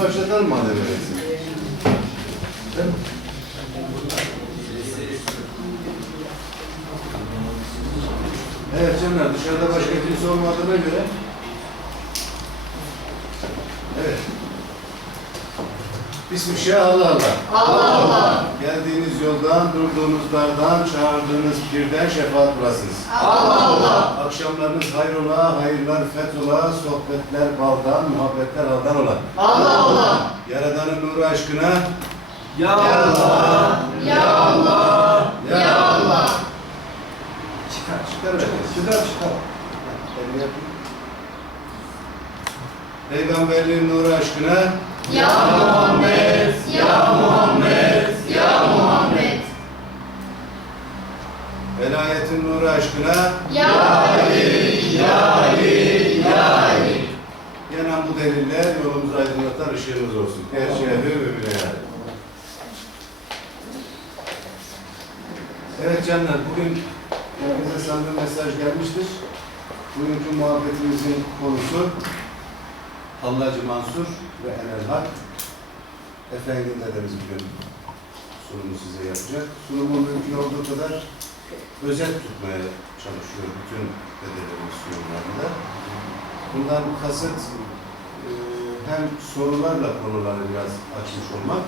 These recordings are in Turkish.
başlatalım madem öyleyse. Evet canlar dışarıda başka kimse olmadığına göre Bismillah Allah Allah. Allah Allah. Geldiğiniz yoldan, durduğunuz dardan, çağırdığınız birden şefaat bulasınız. Allah Allah. Akşamlarınız hayrola, hayırlar fethola, sohbetler baldan, muhabbetler aldan ola. Allah Allah. Yaradanın nuru aşkına Ya Allah. Ya Allah. Ya Allah. çıkar, çıkar. Çıkar çıkar. Elini yapın. Peygamberliğin nuru aşkına Ya Muhammed. Ya Muhammed. Ya Muhammed. velayetin nuru aşkına Ya Ali. Ya Ali. Ya Ali. yanan bu deliller yolumuzu aydınlatan ışığımız olsun. Gerçeğe ve ömüre yani. Evet canlar, bugün herkese sandığı mesaj gelmiştir. Bugünkü muhabbetimizin konusu Hallacı Mansur ve Enel Hak. Efendim dedemiz bugün sunumu size yapacak. Sunumu mümkün olduğu kadar özet tutmaya çalışıyor bütün dedelerimiz sunumlarında. Bundan kasıt e, hem sorularla konuları biraz açmış olmak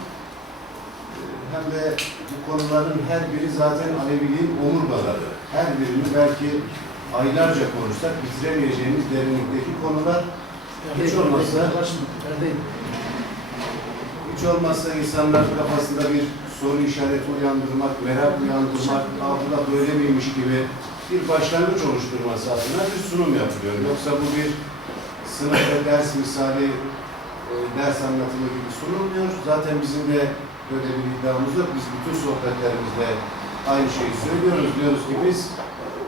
e, hem de bu konuların her biri zaten Aleviliğin omurgaları. Her birini belki aylarca konuşsak bitiremeyeceğimiz derinlikteki konular hiç olmazsa hiç olmazsa insanlar kafasında bir soru işareti uyandırmak, merak uyandırmak, altında böyle miymiş gibi bir başlangıç oluşturması adına bir sunum yapılıyor. Yoksa bu bir sınıfta ders misali e, ders anlatımı gibi sunulmuyor. Zaten bizim de böyle bir iddiamız yok. Biz bütün sohbetlerimizde aynı şeyi söylüyoruz. Diyoruz ki biz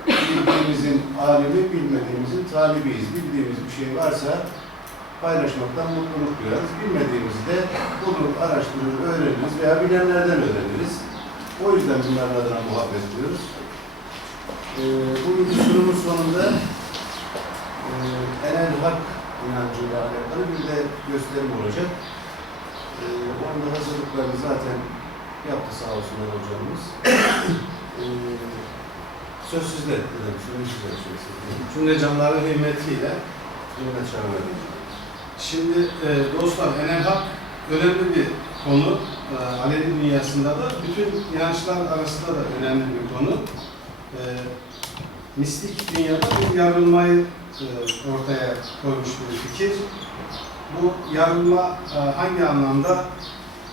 bildiğimizin alimi, bilmediğimizin talibiyiz. Bildiğimiz bir şey varsa paylaşmaktan mutluluk duyarız. Bilmediğimizi de bulur, araştırır, öğreniriz veya bilenlerden öğreniriz. O yüzden bunların adına muhabbet diyoruz. Ee, bugünkü sunumun sonunda e, Enel Hak inancıyla alakalı bir de gösterim olacak. Ee, onun da hazırlıklarını zaten yaptı sağ olsunlar hocamız. ee, söz sizde söz sizde. Cümle canların hürmetiyle. Cümle çağırmayın. Şimdi e, dostlar Enel Hak önemli bir konu. E, Alevi dünyasında da bütün inançlar arasında da önemli bir konu. E, mistik dünyada bir yarılmayı e, ortaya koymuş bir fikir. Bu yarılma e, hangi anlamda?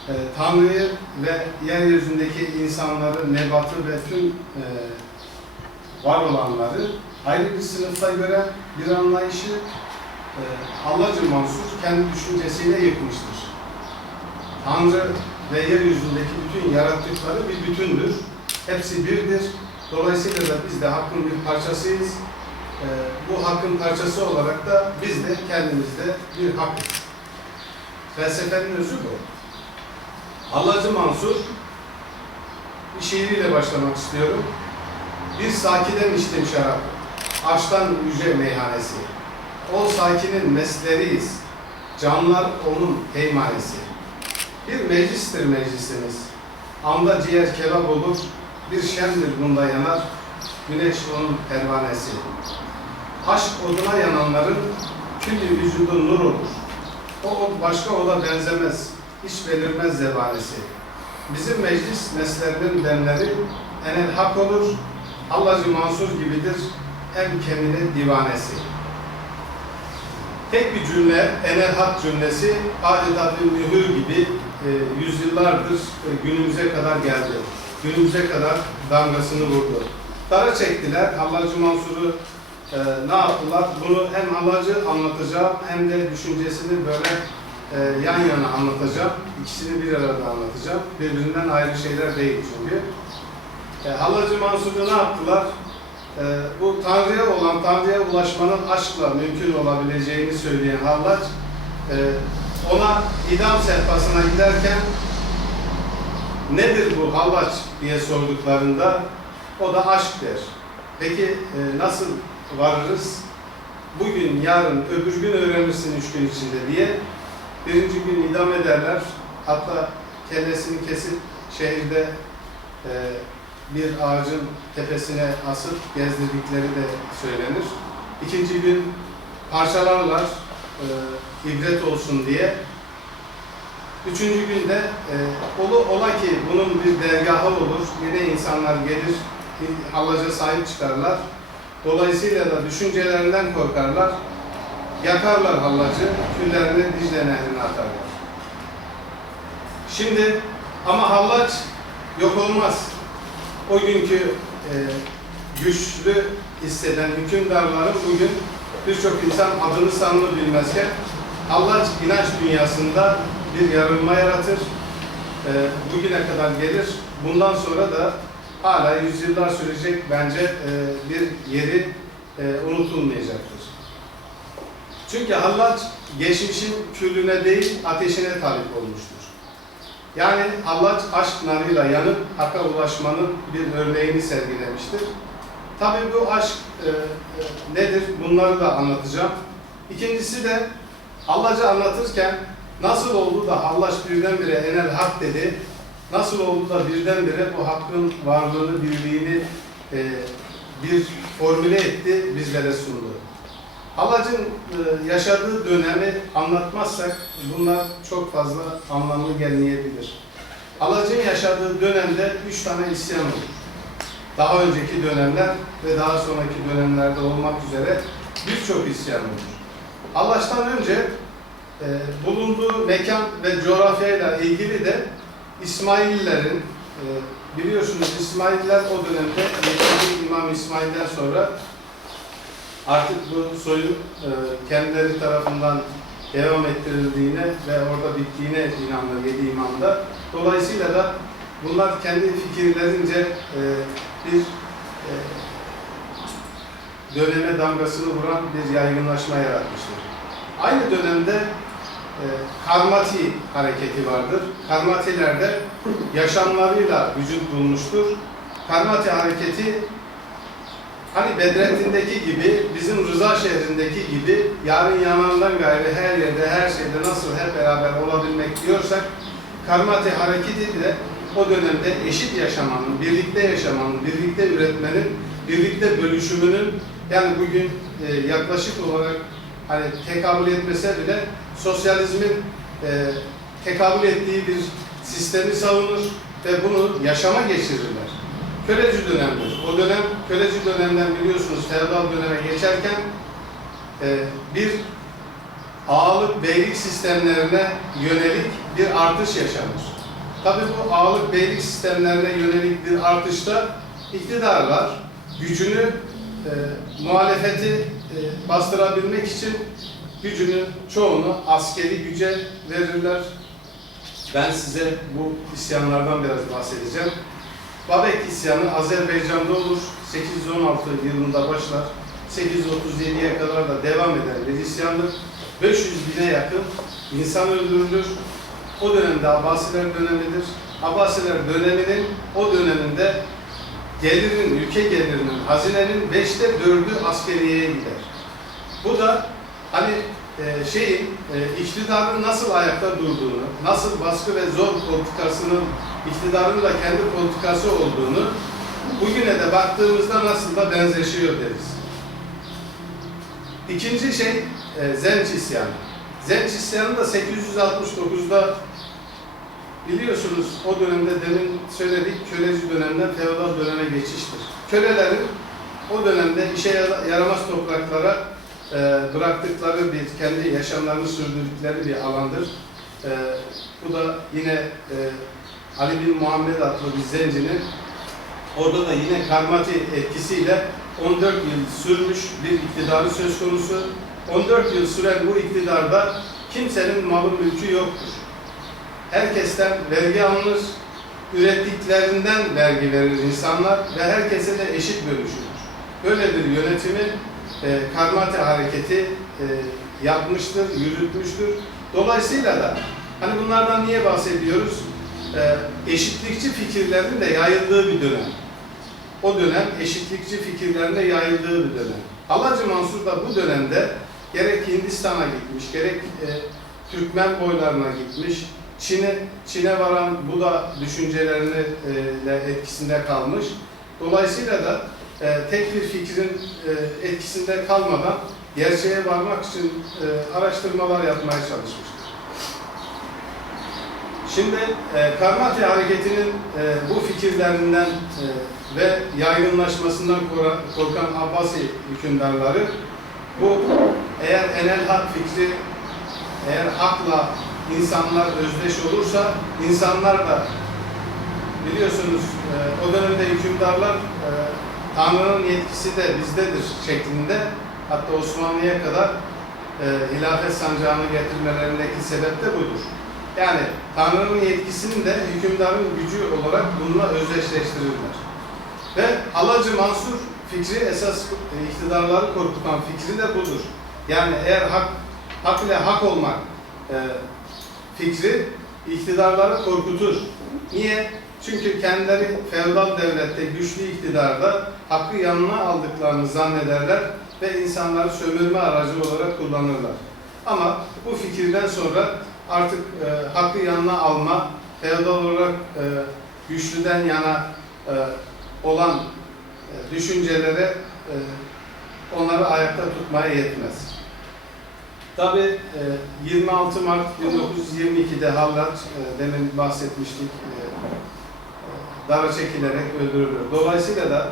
E, Tanrı'yı ve yeryüzündeki insanları, nebatı ve tüm e, var olanları ayrı bir sınıfta gören bir anlayışı e, Allah'cı Mansur kendi düşüncesiyle yıkmıştır. Tanrı ve yeryüzündeki bütün yarattıkları bir bütündür. Hepsi birdir. Dolayısıyla da biz de hakkın bir parçasıyız. E, bu hakkın parçası olarak da biz de kendimizde bir hakkız. Felsefenin özü bu. Allah'cı Mansur bir şiiriyle başlamak istiyorum. Bir sakiden içtim şarap, açtan yüce meyhanesi. O sakinin mesleriyiz, canlar onun heymanesi. Bir meclistir meclisimiz, anda ciğer kebap olur, bir şendir bunda yanar, güneş onun pervanesi. Aşk oduna yananların külli vücudu nur olur. O ot başka oda benzemez, hiç belirmez zebanesi. Bizim meclis meslerinin demleri enel hak olur, Allah'cı Mansur gibidir, hem kendine divanesi. Tek bir cümle, enel hak cümlesi adeta bir mühür gibi e, yüzyıllardır e, günümüze kadar geldi. Günümüze kadar damgasını vurdu. Dara çektiler, Allah'cı Mansur'u e, ne yaptılar? Bunu hem Allah'cı anlatacağım hem de düşüncesini böyle e, yan yana anlatacağım. İkisini bir arada anlatacağım. Birbirinden ayrı şeyler değil çünkü. E, Hallacı Mansur'u ne yaptılar? E, bu Tanrı'ya olan, Tanrı'ya ulaşmanın aşkla mümkün olabileceğini söyleyen Hallaç, e, ona idam sehpasına giderken nedir bu Hallaç diye sorduklarında o da aşk der. Peki e, nasıl varırız? Bugün, yarın, öbür gün öğrenirsin üç gün içinde diye Birinci gün idam ederler. Hatta kellesini kesip şehirde e, bir ağacın tepesine asıp gezdirdikleri de söylenir. İkinci gün parçalarlar e, ibret olsun diye. Üçüncü günde e, ola, ola ki bunun bir dergahı olur, yine insanlar gelir, hallaca sahip çıkarlar. Dolayısıyla da düşüncelerinden korkarlar. Yakarlar hallacı, küllerini Dicle Nehri'ne atarlar. Şimdi ama hallaç yok olmaz. O günkü e, güçlü hisseden hükümdarların bugün birçok insan adını sanını bilmezken hallaç inanç dünyasında bir yarılma yaratır. E, bugüne kadar gelir. Bundan sonra da hala yüzyıllar sürecek bence e, bir yeri e, unutulmayacaktır. Çünkü hallaç geçmişin külüne değil ateşine talip olmuştur. Yani hallaç aşk narıyla yanıp hakka ulaşmanın bir örneğini sergilemiştir. Tabii bu aşk e, e, nedir? Bunları da anlatacağım. İkincisi de Hallacı anlatırken nasıl oldu da Hallaç birdenbire enel hak dedi, nasıl oldu da birdenbire bu hakkın varlığını, birliğini e, bir formüle etti, bizlere sundu. Hallacın e, yaşadığı dönemi anlatmazsak bunlar çok fazla anlamlı gelmeyebilir. Hallacın yaşadığı dönemde üç tane isyan olur. Daha önceki dönemler ve daha sonraki dönemlerde olmak üzere birçok isyan olur. Hallaç'tan önce e, bulunduğu mekan ve coğrafyayla ilgili de İsmaillilerin e, biliyorsunuz İsmailliler o dönemde 7. İmam İsmail'den sonra artık bu soyun e, kendileri tarafından devam ettirildiğine ve orada bittiğine inandı yedi imamda. Dolayısıyla da bunlar kendi fikirlerince e, bir e, döneme damgasını vuran bir yaygınlaşma yaratmıştır. Aynı dönemde e, Karmati hareketi vardır. Karmatiler de yaşamlarıyla vücut bulmuştur. Karmati hareketi Hani Bedrettin'deki gibi, bizim Rıza şehrindeki gibi yarın yanından gayrı her yerde, her şeyde nasıl hep beraber olabilmek diyorsak Karmati hareketi de o dönemde eşit yaşamanın, birlikte yaşamanın, birlikte üretmenin, birlikte bölüşümünün yani bugün e, yaklaşık olarak hani tekabül etmese bile sosyalizmin e, tekabül ettiği bir sistemi savunur ve bunu yaşama geçirirler. Köleci dönemdir. O dönem, köleci dönemden biliyorsunuz feodal döneme geçerken e, bir ağalık beylik sistemlerine yönelik bir artış yaşanır. Tabii bu ağalık beylik sistemlerine yönelik bir artışta iktidarlar gücünü, e, muhalefeti e, bastırabilmek için gücünün çoğunu askeri güce verirler. Ben size bu isyanlardan biraz bahsedeceğim. Babek isyanı Azerbaycan'da olur. 816 yılında başlar. 837'ye kadar da devam eden bir isyandır. 500 bine yakın insan öldürülür. O dönemde Abbasiler dönemidir. Abbasiler döneminin o döneminde gelirin, ülke gelirinin, hazinenin beşte dördü askeriyeye gider. Bu da hani e, şeyin, e, iktidarın nasıl ayakta durduğunu, nasıl baskı ve zor politikasının iktidarın da kendi politikası olduğunu bugüne de baktığımızda nasıl da benzeşiyor deriz. İkinci şey e, Zenç isyanı. Zenç isyanı da 869'da biliyorsunuz o dönemde demin söyledik köleci dönemden feodal döneme geçiştir. Kölelerin o dönemde işe yara- yaramaz topraklara e, bıraktıkları bir kendi yaşamlarını sürdürdükleri bir alandır. E, bu da yine e, Ali bin Muhammed adlı bir zencinin orada da yine karmati etkisiyle 14 yıl sürmüş bir iktidarı söz konusu. 14 yıl süren bu iktidarda kimsenin malı mülkü yoktur. Herkesten vergi alınır, ürettiklerinden vergi verir insanlar ve herkese de eşit bölüşülür. Böyle bir yönetimi e, Karmati hareketi e, yapmıştır, yürütmüştür. Dolayısıyla da hani bunlardan niye bahsediyoruz? E, eşitlikçi fikirlerin de yayıldığı bir dönem. O dönem eşitlikçi fikirlerin de yayıldığı bir dönem. Hallacı Mansur da bu dönemde gerek Hindistan'a gitmiş, gerek e, Türkmen boylarına gitmiş. Çin'e Çin'e varan Buda düşüncelerini e, etkisinde kalmış. Dolayısıyla da e, tek bir fikrin e, etkisinde kalmadan gerçeğe varmak için e, araştırmalar yapmaya çalışmıştır. Şimdi e, Karmati hareketinin e, bu fikirlerinden e, ve yaygınlaşmasından korkan Abbasi hükümdarları bu eğer enel hak fikri eğer hakla insanlar özdeş olursa insanlar da biliyorsunuz e, o dönemde hükümdarlar e, Tanrı'nın yetkisi de bizdedir şeklinde hatta Osmanlı'ya kadar e, hilafet sancağını getirmelerindeki sebep de budur. Yani Tanrı'nın yetkisini de hükümdarın gücü olarak bununla özdeşleştirirler. Ve Halacı Mansur fikri esas e, iktidarları korkutan fikri de budur. Yani eğer hak, hak ile hak olmak e, fikri iktidarları korkutur. Niye? Çünkü kendileri feodal devlette güçlü iktidarda hakkı yanına aldıklarını zannederler ve insanları sömürme aracı olarak kullanırlar. Ama bu fikirden sonra artık e, hakkı yanına alma, feodal olarak e, güçlüden yana e, olan e, düşüncelere e, onları ayakta tutmaya yetmez. Tabi e, 26 Mart 1922'de Hallaç, e, demin bahsetmiştik, e, e, dara çekilerek öldürülür. Dolayısıyla da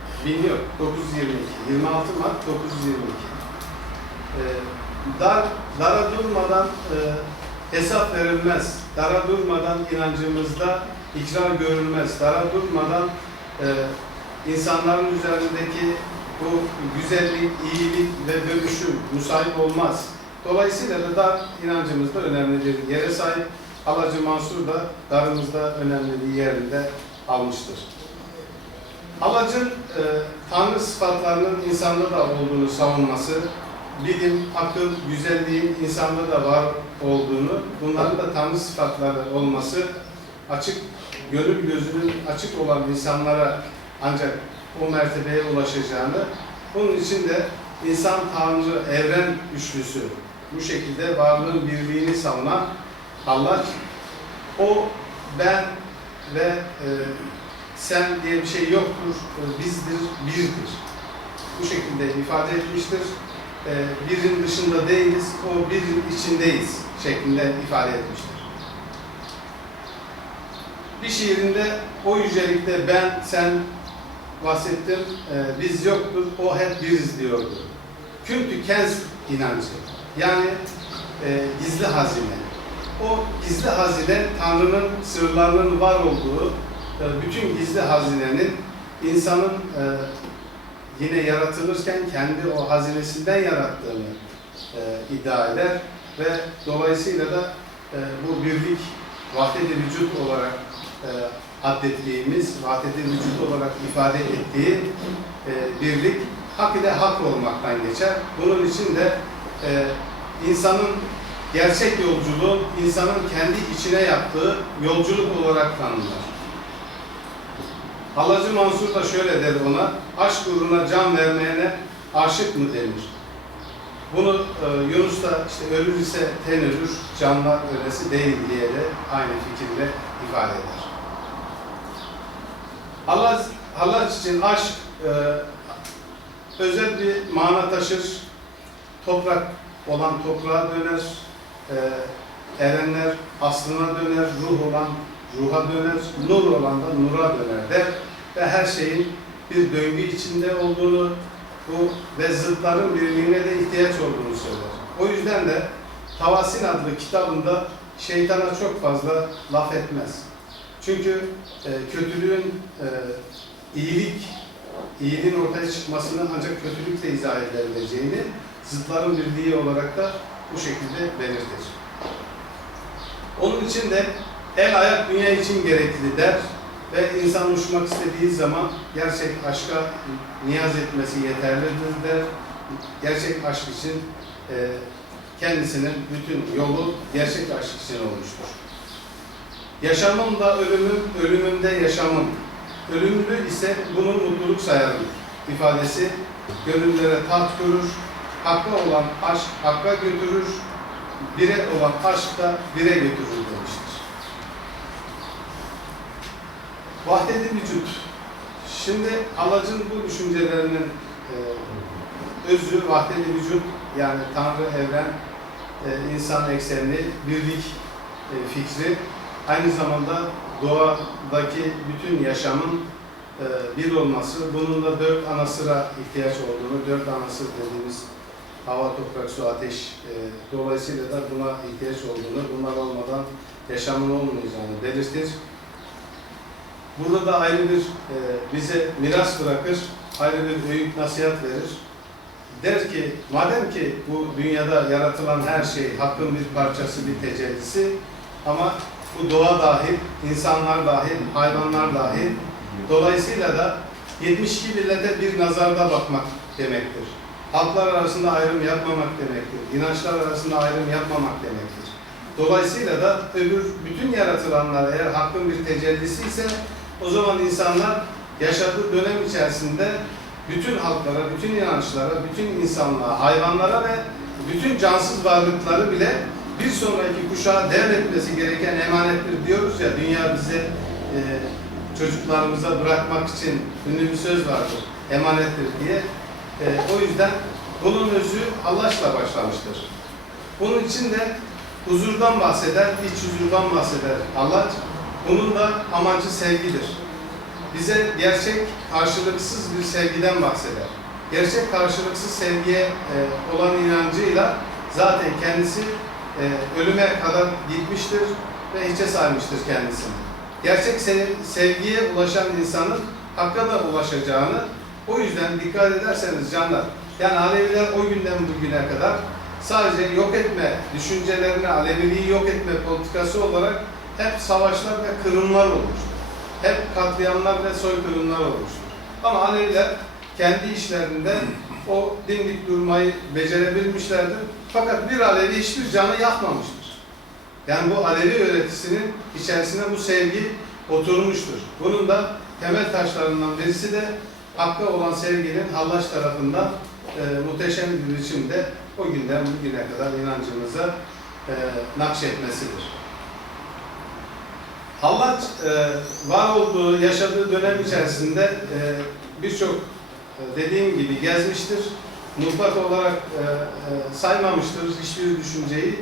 Bilmiyor. 922. 26 Mart 922. Ee, dar, dara durmadan e, hesap verilmez. Dara durmadan inancımızda ikrar görülmez. Dara durmadan e, insanların üzerindeki bu güzellik, iyilik ve dönüşüm müsait olmaz. Dolayısıyla da dar inancımızda önemli bir yere sahip. Alacı Mansur da darımızda önemli bir yerinde almıştır. Halacın e, Tanrı sıfatlarının insanda da olduğunu savunması, bilim, akıl, güzelliğin insanda da var olduğunu, bunların da Tanrı sıfatları olması açık, gönül gözünün açık olan insanlara ancak o mertebeye ulaşacağını, bunun için de insan, Tanrı, evren üçlüsü bu şekilde varlığın birliğini savunan Allah, o, ben ve e, sen diye bir şey yoktur, e, bizdir, birdir. Bu şekilde ifade etmiştir. E, birin dışında değiliz, o birin içindeyiz şeklinde ifade etmiştir. Bir şiirinde o yücelikte ben, sen bahsettim, e, biz yoktur, o hep biriz diyordu. Küntü kenz inancı, yani gizli hazine. O gizli hazine Tanrı'nın sırlarının var olduğu, bütün gizli hazinenin insanın e, yine yaratılırken kendi o hazinesinden yarattığını e, iddia eder ve dolayısıyla da e, bu birlik vahdet-i vücut olarak addettiğimiz, vahdet-i vücut olarak ifade ettiği birlik hak ile hak olmaktan geçer. Bunun için de insanın gerçek yolculuğu insanın kendi içine yaptığı yolculuk olarak tanımlar. Halacı Mansur da şöyle der ona, aşk uğruna can vermeyene aşık mı denir? Bunu e, Yunus da işte ölür ise ten ölür, canlar ölesi değil diye de aynı fikirle ifade eder. Allah, Halac için aşk e, özel bir mana taşır. Toprak olan toprağa döner, e, erenler aslına döner, ruh olan ruha döner, nur olan da nura döner der ve her şeyin bir döngü içinde olduğunu bu ve zıtların birliğine de ihtiyaç olduğunu söyler. O yüzden de Tavasin adlı kitabında şeytana çok fazla laf etmez. Çünkü e, kötülüğün e, iyilik, iyiliğin ortaya çıkmasını ancak kötülükle izah edilebileceğini zıtların birliği olarak da bu şekilde belirtir. Onun için de el ayak dünya için gerekli der ve insan uçmak istediği zaman gerçek aşka niyaz etmesi yeterlidir der. Gerçek aşk için e, kendisinin bütün yolu gerçek aşk için olmuştur. Yaşamım da ölümüm, ölümüm de yaşamım. Ölümlü ise bunu mutluluk sayarım ifadesi gönüllere taht görür, hakka olan aşk hakka götürür, bire olan aşk da bire götürür Vahdedi vücut. Şimdi Allah'ın bu düşüncelerinin e, özü vahdedi vücut yani Tanrı, evren, e, insan eksenli birlik e, fikri aynı zamanda doğadaki bütün yaşamın e, bir olması, bunun da dört ana sıra ihtiyaç olduğunu, dört ana sır dediğimiz hava, toprak, su, ateş e, dolayısıyla da buna ihtiyaç olduğunu, bunlar olmadan yaşamın olmayacağını belirtir. Burada da ayrı bir e, bize miras bırakır, ayrı bir öğüt nasihat verir. Der ki, madem ki bu dünyada yaratılan her şey hakkın bir parçası, bir tecellisi ama bu doğa dahil, insanlar dahil, hayvanlar dahil, dolayısıyla da 72 millete bir nazarda bakmak demektir. Halklar arasında ayrım yapmamak demektir. İnançlar arasında ayrım yapmamak demektir. Dolayısıyla da öbür bütün yaratılanlar eğer hakkın bir tecellisi ise o zaman insanlar yaşadığı dönem içerisinde bütün halklara, bütün inançlara, bütün insanlığa, hayvanlara ve bütün cansız varlıkları bile bir sonraki kuşağa devretmesi gereken emanettir diyoruz ya dünya bize e, çocuklarımıza bırakmak için ünlü bir söz vardır. Emanettir diye. E, o yüzden bunun özü Allah'la başlamıştır. Bunun için de huzurdan bahseder, iç huzurdan bahseder Allah. Bunun da amacı sevgidir. Bize gerçek karşılıksız bir sevgiden bahseder. Gerçek karşılıksız sevgiye e, olan inancıyla zaten kendisi e, ölüme kadar gitmiştir ve hiçe saymıştır kendisini. Gerçek sev- sevgiye ulaşan insanın hakka da ulaşacağını o yüzden dikkat ederseniz canlar yani Aleviler o günden bugüne kadar sadece yok etme düşüncelerini, Aleviliği yok etme politikası olarak hep savaşlar ve kırımlar olmuştur. Hep katliamlar ve soykırımlar olmuştur. Ama Aleviler kendi işlerinde o dimdik durmayı becerebilmişlerdir. Fakat bir Alevi hiçbir canı yakmamıştır. Yani bu Alevi öğretisinin içerisine bu sevgi oturmuştur. Bunun da temel taşlarından birisi de Hakk'a olan sevginin Hallaç tarafından e, muhteşem bir biçimde o günden bugüne kadar inancımıza e, nakşetmesidir. Hallaç e, var olduğu, yaşadığı dönem içerisinde e, birçok e, dediğim gibi gezmiştir. Mutlak olarak e, e, saymamıştır hiçbir düşünceyi.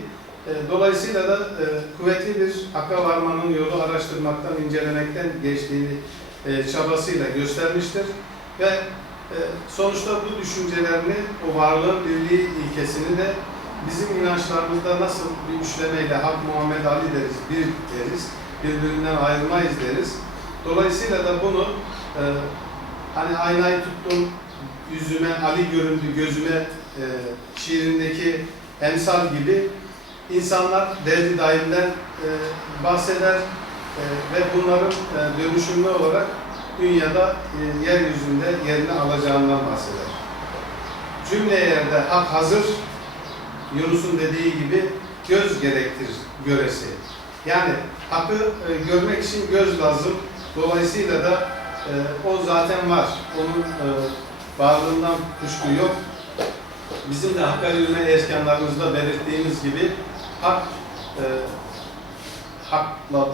E, dolayısıyla da e, kuvvetli bir hakka varmanın yolu araştırmaktan, incelemekten geçtiğini e, çabasıyla göstermiştir. Ve e, sonuçta bu düşüncelerini, o varlığın birliği ilkesini de bizim inançlarımızda nasıl bir üçlemeyle Hak Muhammed Ali deriz, bir deriz, birbirinden ayrılmayız deriz. Dolayısıyla da bunu e, hani aynayı tuttum, yüzüme Ali göründü, gözüme e, şiirindeki emsal gibi insanlar derdi daimden e, bahseder e, ve bunların e, dönüşümlü olarak dünyada e, yeryüzünde yerini alacağından bahseder. Cümle yerde hak hazır, Yunus'un dediği gibi göz gerektir göresi. Yani hakkı e, görmek için göz lazım. Dolayısıyla da e, o zaten var. Onun e, varlığından kuşku yok. Bizim de Hakk'a yürüme eskanlarımızda belirttiğimiz gibi hak e, hakla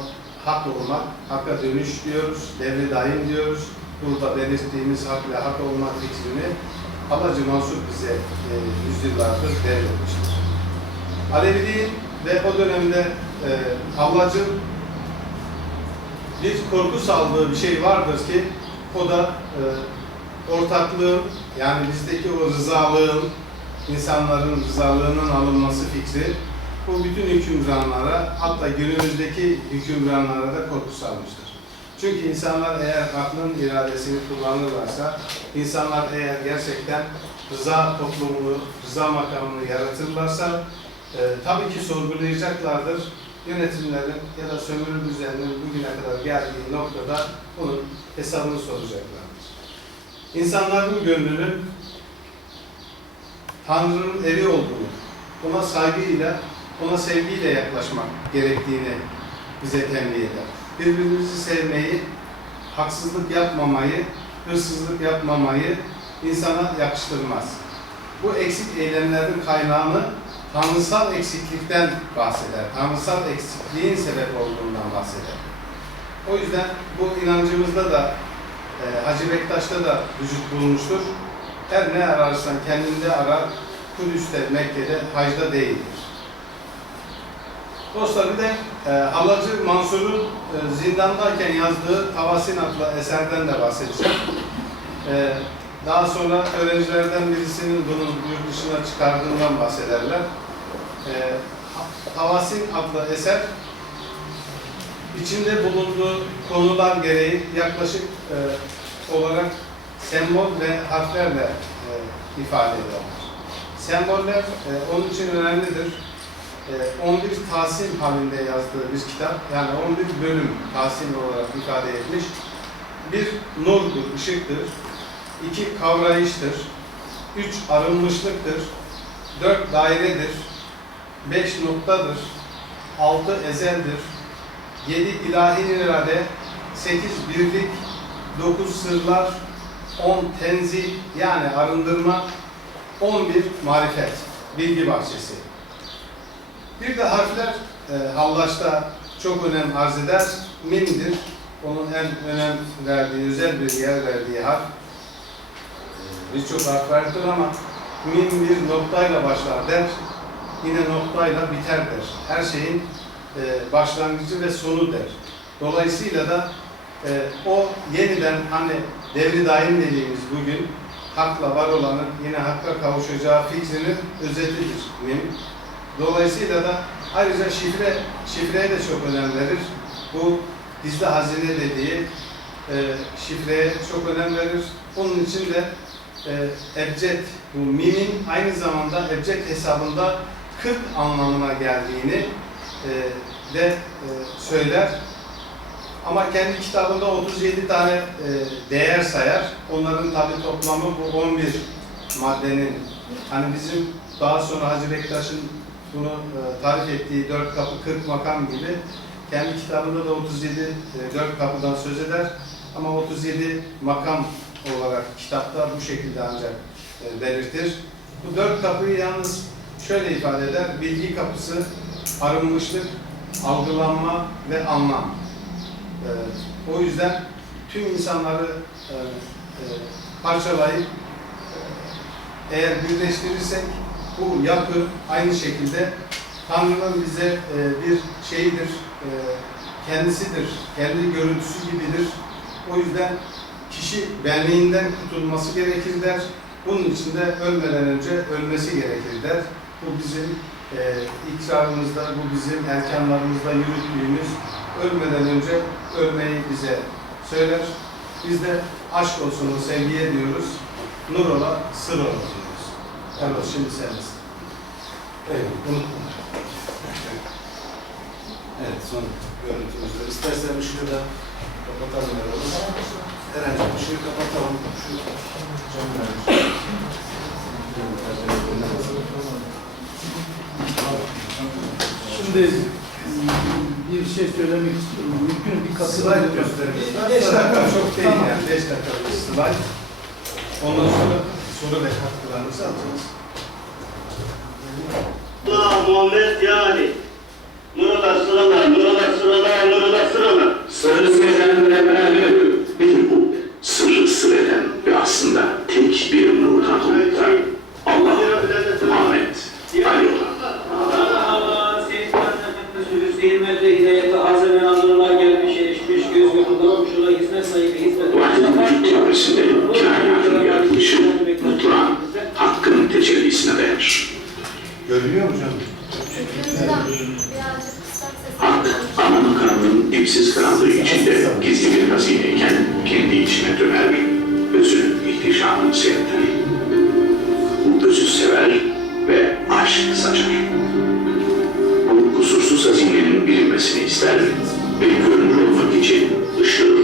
hak olmak, hakka dönüş diyoruz, devri daim diyoruz. Burada belirttiğimiz hak ve hak olmak fikrini Allah'cı Mansur bize e, yüzyıllardır devretmiştir. Aleviliğin ve o dönemde e, Allah'cın bir korku saldığı bir şey vardır ki o da e, ortaklığın yani bizdeki o rızalığın insanların rızalığının alınması fikri bu bütün hükümranlara hatta günümüzdeki hükümranlara da korku salmıştır. Çünkü insanlar eğer aklın iradesini kullanırlarsa, insanlar eğer gerçekten rıza toplumunu, rıza makamını yaratırlarsa e, tabii ki sorgulayacaklardır. Yönetimlerin ya da sömürü düzeninin bugüne kadar geldiği noktada bunun hesabını soracaklardır. İnsanların gönlünün Tanrı'nın evi olduğunu, ona saygıyla, ona sevgiyle yaklaşmak gerektiğini bize tembih eder. Birbirimizi sevmeyi, haksızlık yapmamayı, hırsızlık yapmamayı insana yakıştırmaz. Bu eksik eylemlerin kaynağını tanrısal eksiklikten bahseder. Tanrısal eksikliğin sebep olduğundan bahseder. O yüzden bu inancımızda da e, Hacı Bektaş'ta da vücut bulmuştur. Her ne ararsan kendinde arar, Kudüs'te, Mekke'de, hacda değildir. Dostlar bir de e, Halacı Mansur'un e, zindandayken yazdığı Tavasin adlı eserden de bahsedeceğim. E, daha sonra öğrencilerden birisinin bunun yurt dışına çıkardığından bahsederler. E, Tavasin adlı eser içinde bulunduğu konular gereği yaklaşık e, olarak sembol ve harflerle e, ifade ederler. Semboller e, onun için önemlidir. E, 11 Tasim halinde yazdığı bir kitap, yani 11 bölüm Tasim olarak ifade etmiş. Bir nurdur, ışıktır. iki kavrayıştır. Üç arınmışlıktır. Dört dairedir. Beş noktadır. Altı ezeldir. Yedi ilahi irade. Sekiz birlik. Dokuz sırlar. On tenzih yani arındırma. 11 marifet, bilgi bahçesi. Bir de harfler e, Hallaç'ta çok önem arz eder. Mim'dir. Onun en önem verdiği, özel bir yer verdiği harf. E, Birçok harf vardır ama mim bir noktayla başlar der. Yine noktayla biter der. Her şeyin e, başlangıcı ve sonu der. Dolayısıyla da e, o yeniden hani devri daim dediğimiz bugün hakla var olanın yine hakka kavuşacağı fikrinin özetidir mim. Dolayısıyla da ayrıca şifre, şifreye de çok önem verir. Bu gizli hazine dediği e, şifreye çok önem verir. Onun için de e, ebced, bu mimin aynı zamanda ebced hesabında 40 anlamına geldiğini e, de e, söyler. Ama kendi kitabında 37 tane e, değer sayar. Onların tabi toplamı bu 11 maddenin. Hani bizim daha sonra Hacı Bektaş'ın bunu e, tarif ettiği 4 kapı 40 makam gibi kendi kitabında da 37 e, 4 kapıdan söz eder. Ama 37 makam olarak kitapta bu şekilde ancak e, belirtir. Bu dört kapıyı yalnız şöyle ifade eder. Bilgi kapısı, arınmışlık, algılanma ve anlam. Ee, o yüzden tüm insanları e, e, parçalayıp e, eğer birleştirirsek bu yapı aynı şekilde Tanrı'nın bize e, bir şeyidir, e, kendisidir, kendi görüntüsü gibidir. O yüzden kişi benliğinden kurtulması gerekir der. Bunun için de ölmeden önce ölmesi gerekir der. Bu bizim e, ikrarımızda, bu bizim erkanlarımızda yürüttüğümüz ölmeden önce ölmeyi bize söyler. Biz de aşk olsun o sevgiye diyoruz. Nur ola, sır ola diyoruz. Evet, şimdi sensin. Evet, unutma. Evet, son görüntümüzde. İstersen ışığı da kapatalım herhalde. Eren'cim ışığı kapatalım. Şu camları. Şimdi bir şey söylemek istiyorum. Mümkün bir katı Slide gösteririz. 5 dakika çok değil yani. 5 dakika bir slide. Ondan sonra soru ve katkılarınızı alacağız. Allah Muhammed yani. Nurada sırala, nurada sırala, nurada sırala. Sırrı Sezen'le tecellisine dayanır. Görünüyor mu canım? Hak, ananın karnının dipsiz karanlığı içinde gizli bir hazineyken kendi içine döner, özünün ihtişamını seyredir. Bu özü sever ve aşk saçar. Bu kusursuz hazinenin bir görünmesini ister ve görünür olmak için ışır,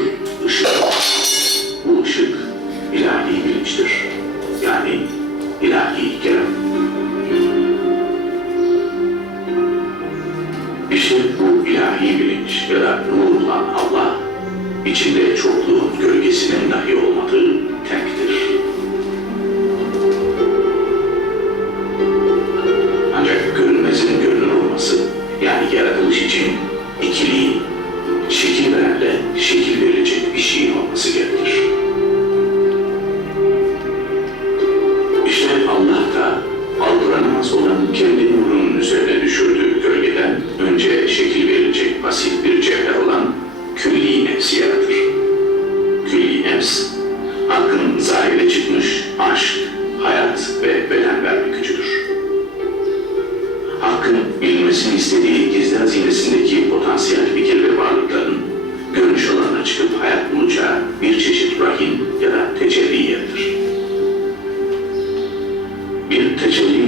yaratır. Külli nefs, hakkın zahire çıkmış aşk, hayat ve beden verme gücüdür. Hakkın bilinmesini istediği gizli hazinesindeki potansiyel fikir ve varlıkların görünüş alanına çıkıp hayat bulacağı bir çeşit rahim ya da tecelli yeridir. Bir tecelli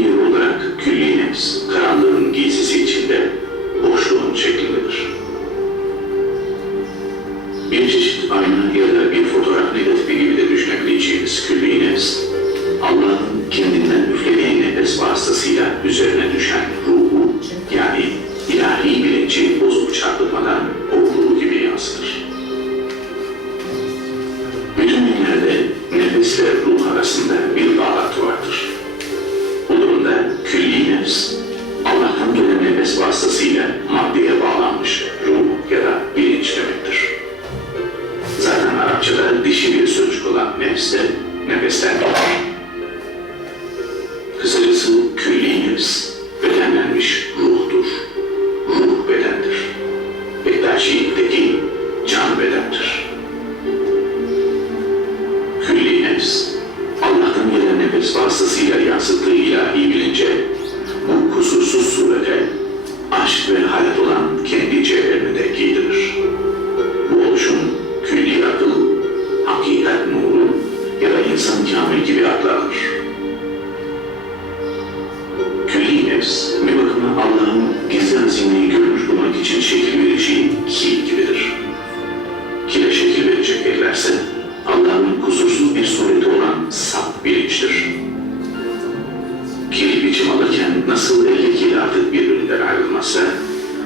Biçim alırken nasıl elle kil artık birbirinden ayrılmazsa,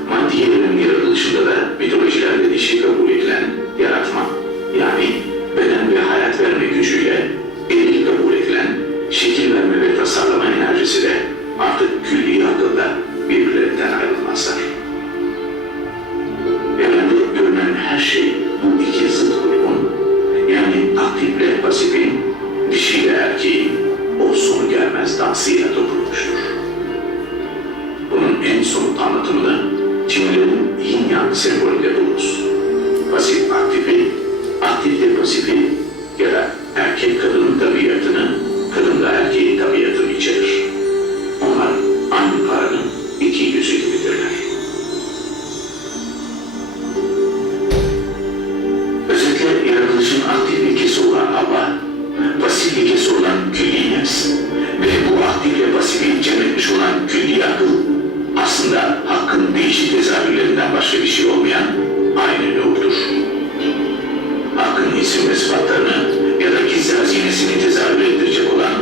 maddi evrenin yaratılışında da mitolojilerle dişi kabul edilen yaratma, yani beden ve hayat verme gücüyle eril kabul edilen şekil verme ve tasarlama enerjisi de artık külli akılda birbirlerinden ayrılmazlar. Evrende görünen her şey bu iki zıt grubun, yani aktifle pasifin, dişiyle erkeğin o sonu gelmez dansıyla dokunmuştur. Somut anlatımı da Çinlilerin yin yang sembolünde bulunur. Pasif aktifi, aktif de pasifi ya da erkek kadının tabiatını, kadın da erkeğin tabiatını içerir. Onlar aynı paranın iki yüzü gibidirler. Özetle yaratılışın aktif ilkesi olan Allah, pasif ilkesi olan külli nefs ve bu aktif ve pasifi cem etmiş olan külli akıl aslında hakkın değişik tezahürlerinden başka bir şey olmayan aynı nurdur. Hakkın isim ve sıfatlarını ya da gizli hazinesini tezahür ettirecek olan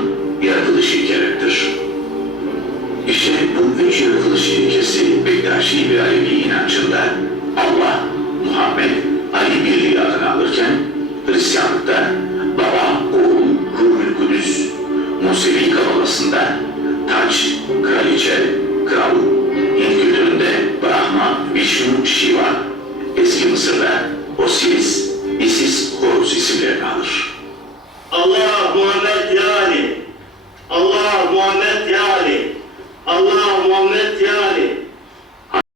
yaratılış ilkelerdir. İşte bu üç yaratılış ilkesi Bektaşi ve Alevi inancında Allah, Muhammed, Ali birliği adını alırken Hristiyanlıkta Baba, Oğul, Ruhul Kudüs, Musevi kabalasında Taç, Kraliçe, Kral, Rahman, Vişnu, Shiva, eski Mısır'da Osiris, Isis, Horus isimlerini alır. Allah Muhammed Yani, Allah Muhammed Yani, Allah Muhammed